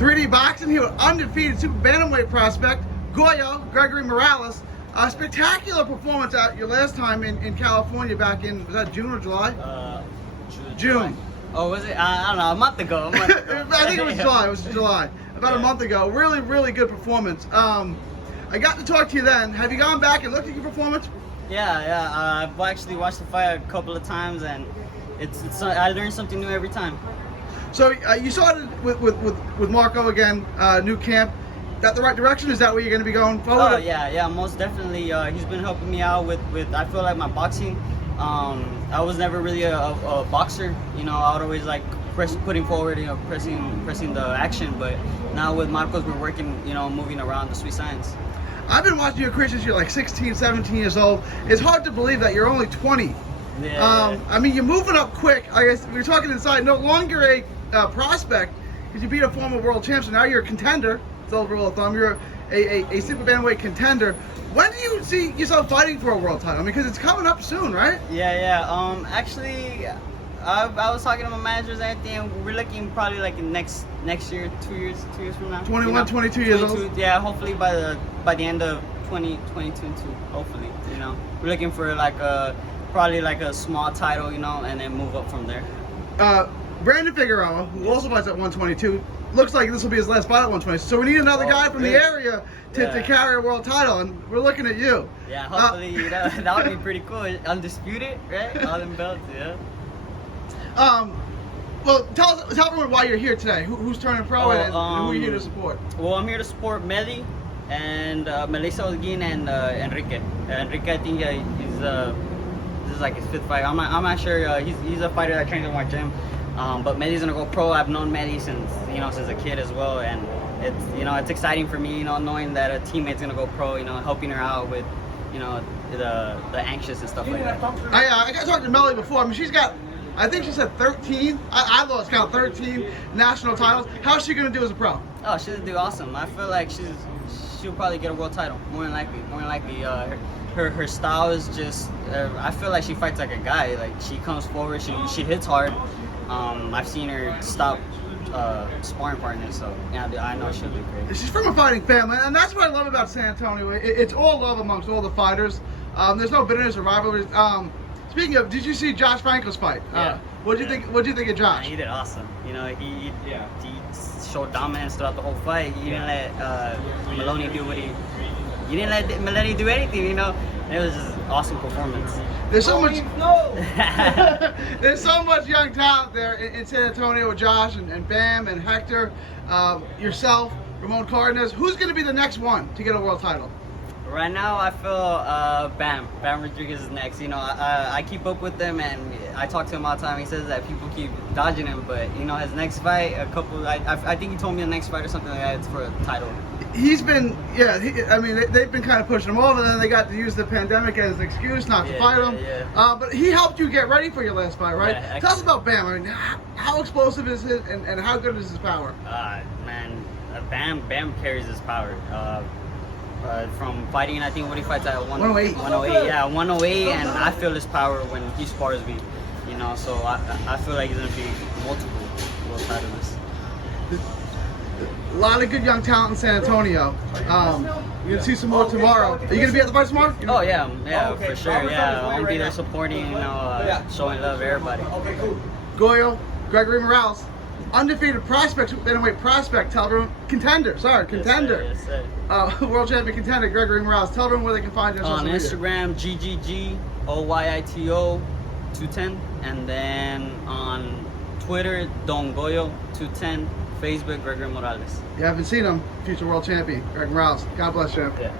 3D boxing here with undefeated super bantamweight prospect Goyo, Gregory Morales. A spectacular performance out your last time in California back in, was that June or July? June. Oh, was it? I don't know, a month ago. I think it was July. It was July. About a month ago. Really, really good performance. I got to talk to you then. Have you gone back and looked at your performance? Yeah. I've actually watched the fight a couple of times, and it's I learn something new every time. So you started with Marco again, new camp. Is that the right direction? Is that where you're going to be going forward? Oh yeah, most definitely. He's been helping me out with I feel like my boxing. I was never really a boxer. You know, I would always like putting forward, you know, pressing the action. But now with Marcos, we're working, you know, moving around the sweet science. I've been watching your career since you're like 16, 17 years old. It's hard to believe that you're only 20. Yeah. I mean, you're moving up quick. I guess we were talking inside. No longer a prospect because you beat a former world champ, so now you're a contender. It's the rule of thumb. You're a super bantamweight contender. When do you see yourself fighting for a world title? I mean, because it's coming up soon, right? Yeah. Actually, I was talking to my managers and everything, and we're looking probably like next year, 2 years from now. 21, you know? 22 years old. Yeah, hopefully by the end of 2022, hopefully. You know, we're looking for like probably like a small title, you know, and then move up from there. Brandon Figueroa, who also fights at 122, looks like this will be his last fight at 120. So we need another guy from the area to carry a world title, and we're looking at you. Yeah, hopefully that would be pretty cool. Undisputed, right? All them belts, yeah. Well, tell everyone why you're here today. Who's turning pro and who are you here to support? Well, I'm here to support Meli and Melissa Holguin and Enrique. Enrique, I think this is like his 5th fight. I'm not sure. He's a fighter that trains in my gym. But Meli's gonna go pro. I've known Meli since a kid as well, and it's exciting for me, knowing that a teammate's gonna go pro, helping her out with, the anxious and stuff like that. I got to talk to Meli before. I mean, she's got, I think she said 13. I lost count, 13 national titles. How's she gonna do as a pro? Oh, she's gonna do awesome. I feel like she'll probably get a world title, more than likely. Her style is just, I feel like she fights like a guy. Like, she comes forward, she hits hard. I've seen her stop sparring partners, so yeah, I know she'll do great. She's from a fighting family, and that's what I love about San Antonio. It's all love amongst all the fighters. There's no bitterness or rivalry. Speaking of, did you see Josh Franco's fight? Yeah. What'd you think of Josh? He did awesome. He showed dominance throughout the whole fight. He didn't let Maloney do what he didn't let Maloney do anything. It was just an awesome performance. There's so much. There's so much young talent there in San Antonio with Josh and Bam and Hector, yourself, Ramon Cardenas. Who's going to be the next one to get a world title? Right now, I feel Bam Rodriguez is next. I keep up with him, and I talk to him all the time. He says that people keep dodging him, but his next fight, I think he told me the next fight or something like that, it's for a title. He's been, they've been kind of pushing him over, and then they got to use the pandemic as an excuse not to fight him. Yeah. But he helped you get ready for your last fight, right? Yeah, Tell us about Bam. I mean, how explosive is it, and how good is his power? Man, Bam carries his power. From fighting, I think what he fights at 108. 108, yeah, 108, and I feel his power when he spars me. So I feel like he's gonna be multiple world titles. A lot of good young talent in San Antonio. You're gonna see some more tomorrow. Are you gonna be at the fight tomorrow? Oh yeah, for sure. Yeah, I'll be there supporting, showing love to everybody. Goyo, Gregory Morales, undefeated prospect, bantamweight prospect. Tell everyone, contender. Yes, sir. World champion contender Gregory Morales. Tell everyone where they can find you on social Instagram, GGGOYITO 210, and then on Twitter, Don Goyo 210. Facebook, Gregory Morales. You haven't seen him, future world champion, Greg Morales. God bless you. Yeah.